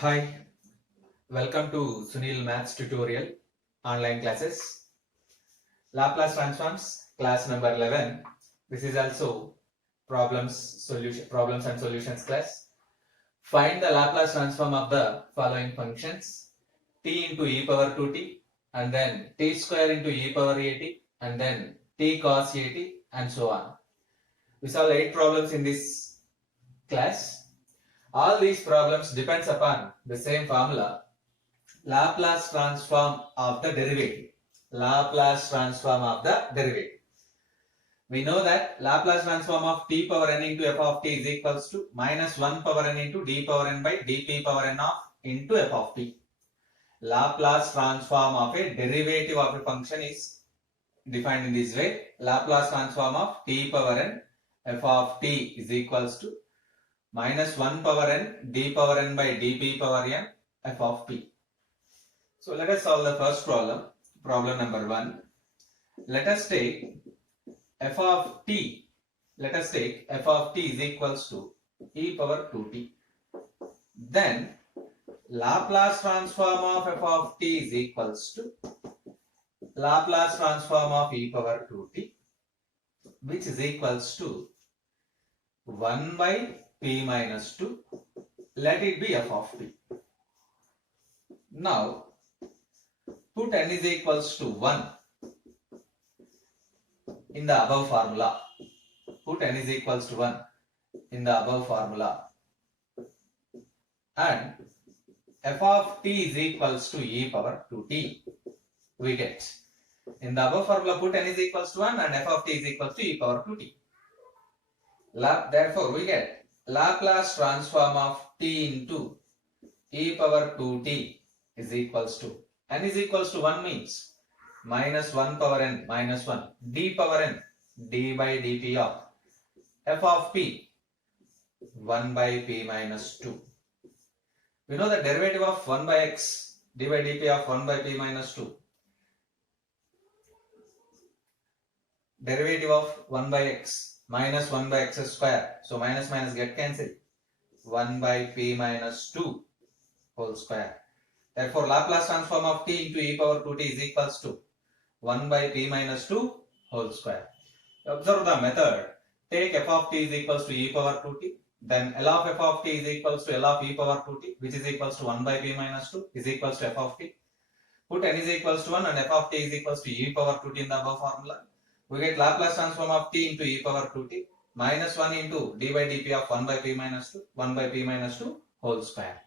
Hi, welcome to Sunil Maths tutorial online classes. Laplace transforms class number 11. This is also problems and solutions class. Find the Laplace transform of the following functions: t into e power 2t, and then t square into e power at, and then t cos at, and so on. We solved 8 problems in this class. All these problems depends upon the same formula, Laplace transform of the derivative. Laplace transform of the derivative. We know that Laplace transform of t power n into f of t is equals to minus 1 power n into d power n by dp power n of into f of t. Laplace transform of a derivative of a function is defined in this way. Laplace transform of t power n f of t is equals to minus 1 power n d power n by dp power n f of t. So let us solve the first problem, problem number 1. Let us take f of t. Let us take f of t is equals to e power 2t. Then Laplace transform of f of t is equals to Laplace transform of e power 2t, which is equals to 1 by p minus 2. Let it be f of t. Now put n is equals to 1 in the above formula. Put n is equals to 1 in the above formula. And f of t is equals to e power 2t. We get. In the above formula, put n is equals to 1 and f of t is equals to e power 2t. Therefore, we get Laplace transform of t into e power 2t is equals to, n is equals to 1 means minus 1 power n minus 1 d power n d by dt of f of p 1 by p minus 2. We know the derivative of 1 by x d by dp of 1 by p minus 2. Derivative of 1 by x minus 1 by x square. So minus minus get cancelled. 1 by p minus 2 whole square. Therefore, Laplace transform of t into e power 2t is equals to 1 by p minus 2 whole square. Observe the method. Take f of t is equals to e power 2t. Then L of f of t is equals to L of e power 2t, which is equals to 1 by p minus 2 is equals to f of t. Put n is equals to 1 and f of t is equals to e power 2t in the above formula. We get Laplace transform of t into e power 2t minus 1 into d by dp of 1 by p minus 2, 1 by p minus 2 whole square.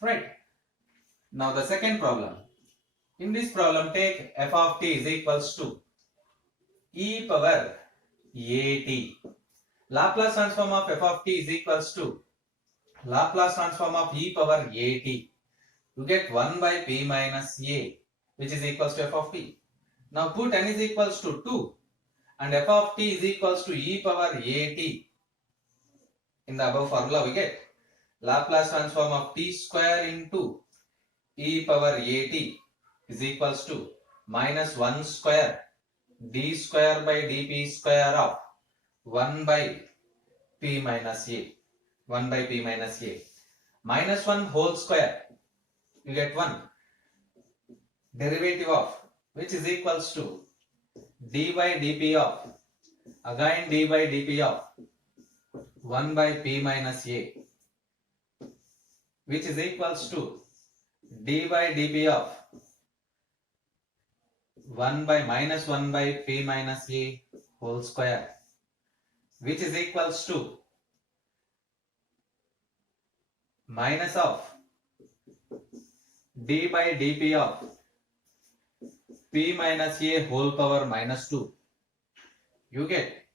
Right. Now the second problem. In this problem, take f of t is equals to e power at. Laplace transform of f of t is equals to Laplace transform of e power at. You get 1 by p minus a, which is equals to f of t. Now put n is equals to 2 and f of t is equals to e power at. In the above formula, we get Laplace transform of t square into e power at is equals to minus 1 square d square by dp square of 1 by p minus a. 1 by p minus a. Minus 1 whole square. You get 1. Derivative of which is equals to d by dp of, again d by dp of 1 by p minus a, which is equals to d by dp of 1 by minus 1 by p minus a whole square, which is equals to minus of d by dp of p minus a whole power minus 2. You get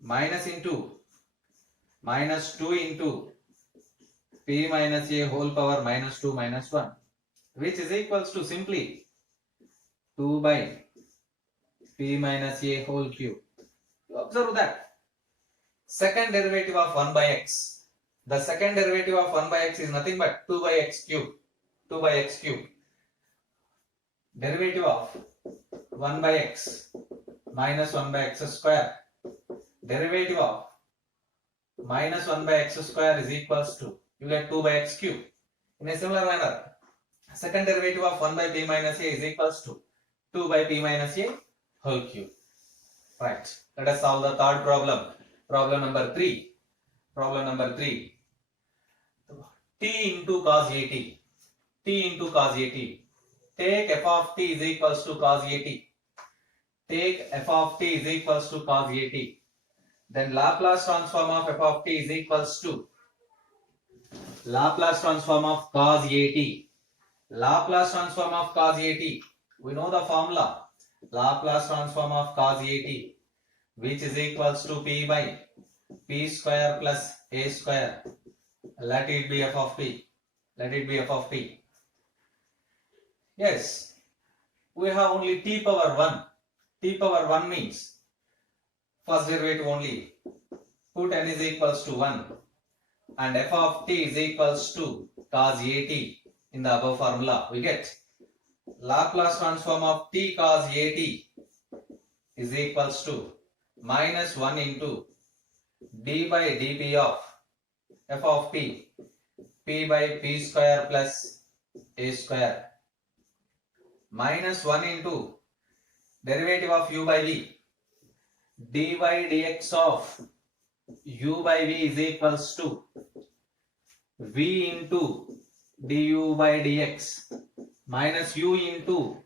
minus into minus 2 into p minus a whole power minus 2 minus 1, which is equals to simply 2 by p minus a whole cube. Observe that. Second derivative of 1 by x. The second derivative of 1 by x is nothing but 2 by x cube. 2 by x cube. Derivative of 1 by x minus 1 by x square. Derivative of minus 1 by x square is equals to, you get 2 by x cube. In a similar manner, second derivative of 1 by p minus a is equals to 2 by p minus a whole cube. Right. Let us solve the third problem. Problem number 3. Problem number 3. T into cos at. T into cos at. Take f of t is equals to cos at. Take f of t is equals to cos at. Then Laplace transform of f of t is equals to Laplace transform of cos at. Laplace transform of cos at. We know the formula. Laplace transform of cos at, which is equals to p by p square plus a square. Let it be f of t. Let it be f of t. Yes, we have only t power 1. T power 1 means first derivative only. Put n is equals to 1. And f of t is equals to cos at in the above formula. We get Laplace transform of t cos at is equals to minus 1 into d by dp of f of p, p by p square plus a square, minus 1 into derivative of u by v, d by dx of u by v is equals to v into du by dx minus u into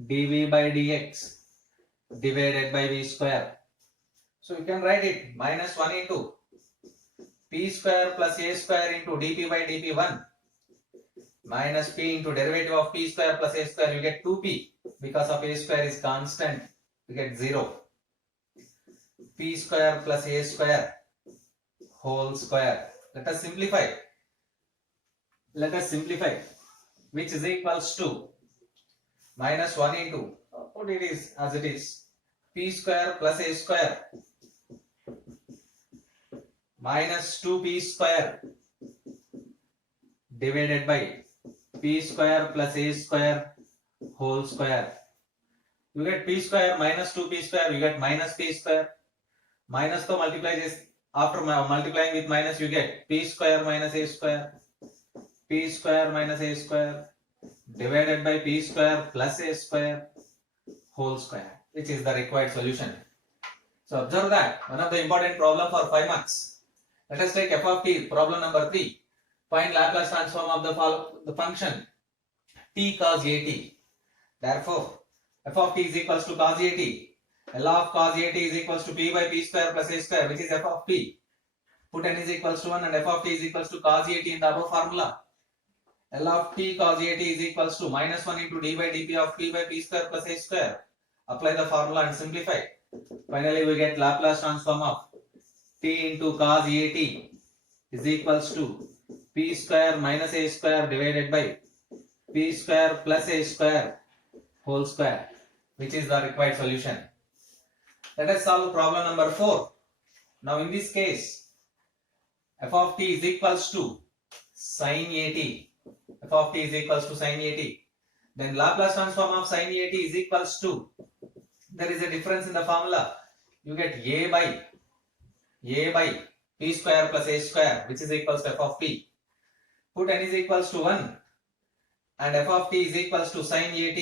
dv by dx divided by v square. So you can write it minus 1 into p square plus a square into dp by dp1 minus p into derivative of p square plus a square. You get 2p because of a square is constant. You get 0. P square plus a square whole square. Let us simplify. Let us simplify. Which is equals to minus 1 into, what it is as it is, p square plus a square minus 2p square divided by p square plus a square whole square. You get p square minus 2p square, you get minus p square. Minus to multiply this, after multiplying with minus you get p square minus a square, p square minus a square divided by p square plus a square whole square, which is the required solution. So observe that one of the important problem for 5 marks. Let us take f of t, problem number 3. Find Laplace transform of the function t cos at. Therefore, f of t is equals to cos at. L of cos at is equals to p by p square plus a square, which is f of t. Put n is equals to 1 and f of t is equals to cos at in the above formula. L of t cos at is equals to minus 1 into d by dp of p by p square plus a square. Apply the formula and simplify. Finally, we get Laplace transform of t into cos at is equals to p square minus a square divided by p square plus a square whole square, which is the required solution. Let us solve problem number 4. Now in this case, f of t is equals to sin at. F of t is equals to sin at. Then Laplace transform of sin at is equals to, there is a difference in the formula. You get a by p square plus a square, which is equals to f of t. Put n is equals to 1 and f of t is equals to sin at.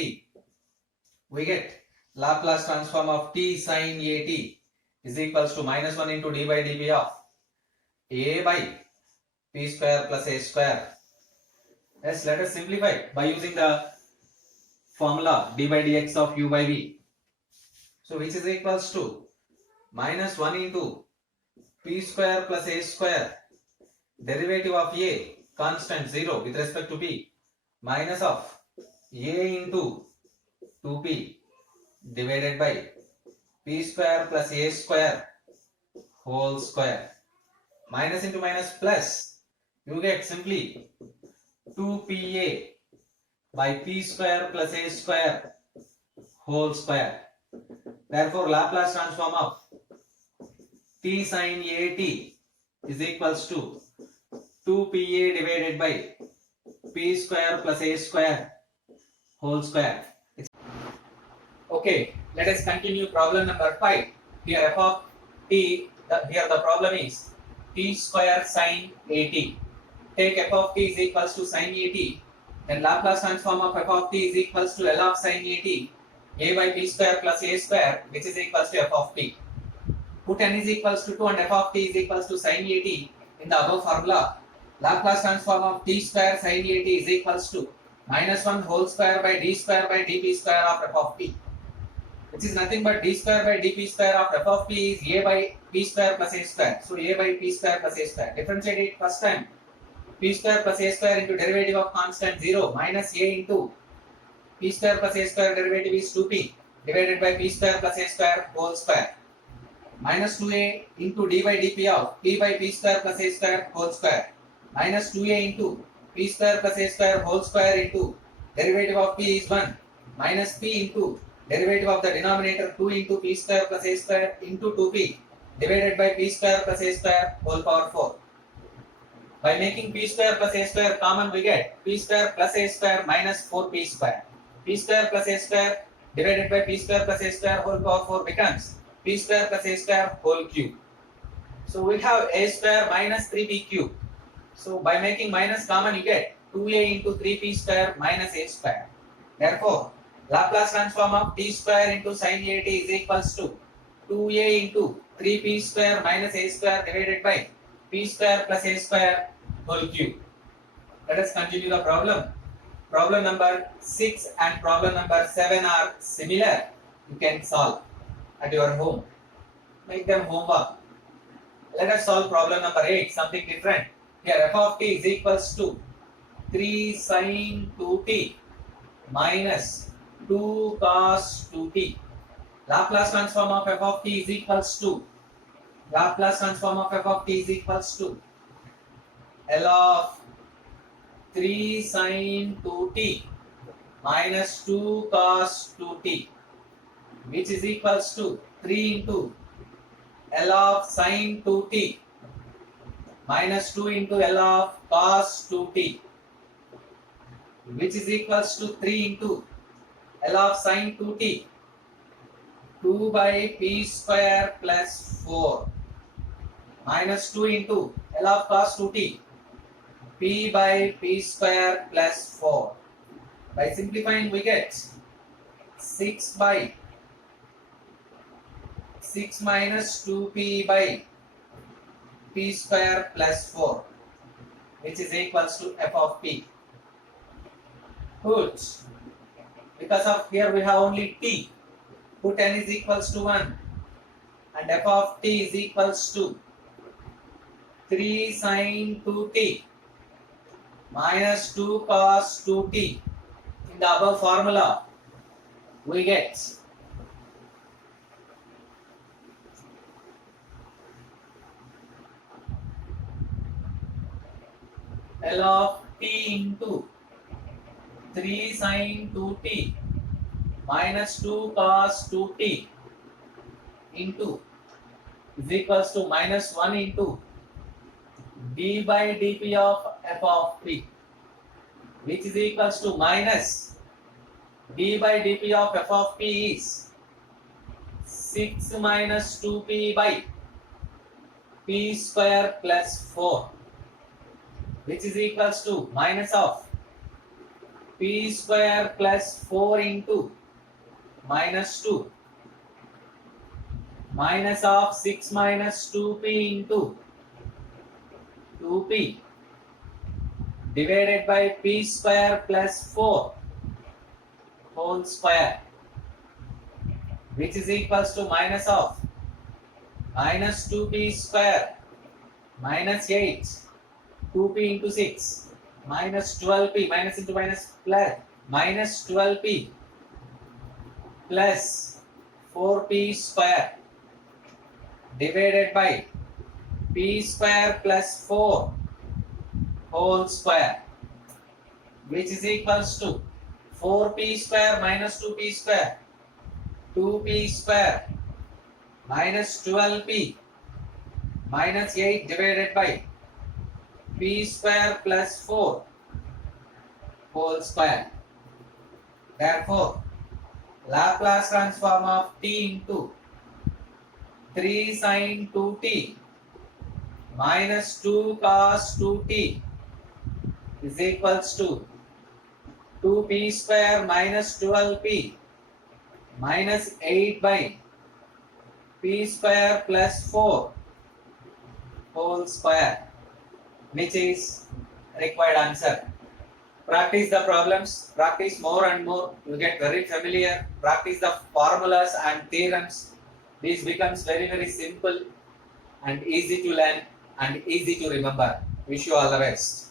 We get Laplace transform of t sin at is equals to minus 1 into d by dp of a by p square plus a square. Yes, let us simplify by using the formula d by dx of u by v. So which is equals to minus 1 into p square plus a square, derivative of a constant 0 with respect to p, minus of a into 2p divided by p square plus a square whole square. Minus into minus plus, you get simply 2pa by p square plus a square whole square. Therefore, Laplace transform of t sin at is equals to 2pa divided by p square plus a square whole square. Okay, let us continue problem number 5. Here f of t, here the problem is t square sin at. take f of t is equals to sin at, then Laplace transform of f of t is equals to L of sin at, a by p square plus a square, which is equals to f of t. Put n is equals to 2 and f of t is equals to sin at in the above formula. Laplace transform of t square sin at is equals to minus 1 whole square by d square by dp square of f of t, which is nothing but d square by dp square of f of t is a by p square plus a square. So a by p square plus a square. Differentiate it first time. P square plus a square into derivative of constant 0 minus a into p square plus a square derivative is 2p divided by p square plus a square whole square. Minus 2a into d by dp of p by p square plus a square whole square. Minus 2a into p square plus a square whole square into derivative of p is 1 minus p into derivative of the denominator 2 into p square plus a square into 2p divided by p square plus a square whole power 4. By making p square plus a square common, we get p square plus a square minus 4p square. P square plus a square divided by p square plus a square whole power 4 becomes p square plus a square whole cube. So we have a square minus 3p cube. So by making minus common, you get 2a into 3p square minus a square. Therefore, Laplace transform of t square into sin at is equals to 2a into 3p square minus a square divided by p square plus a square whole cube. Let us continue the problem. Problem number 6 and problem number 7 are similar. You can solve at your home. Make them homework. Let us solve problem number 8, something different. Here f of t is equals to 3 sin 2t minus 2 cos 2t. Laplace transform of f of t is equals to Laplace transform of f of t is equals to L of 3 sin 2t minus 2 cos 2t, which is equals to 3 into L of sin 2t minus 2 into L of cos 2t, which is equals to 3 into L of sin 2t, 2 by p square plus 4 minus 2 into L of cos 2t, p by p square plus 4. By simplifying, we get 6 by 6 minus 2p by p square plus 4, which is equals to f of p. Good. Because of here we have only t, put n is equals to 1 and f of t is equals to 3 sin 2t minus 2 cos 2t. In the above formula, we get L of t into 3 sin 2t minus 2 cos 2t into is equals to minus 1 into d by dp of f of p, which is equals to minus d by dp of f of p is 6 minus 2p by p square plus 4, which is equals to minus of p square plus 4 into minus 2 minus of 6 minus 2p into 2p divided by p square plus 4 whole square, which is equals to minus of minus 2p square minus 8 2p into 6 minus 12p minus into minus plus minus 12p plus 4p square divided by p square plus 4 whole square, which is equals to 4p square minus 2p square, 2p square minus 12p minus 8 divided by p square plus 4 whole square. Therefore, Laplace transform of t into 3 sin 2t minus 2 cos 2t is equals to 2p square minus 12p minus 8 by p square plus 4 whole square, which is required answer. Practice the problems, practice more and more, you get very familiar, practice the formulas and theorems. This becomes very simple and easy to learn and easy to remember. Wish you all the best.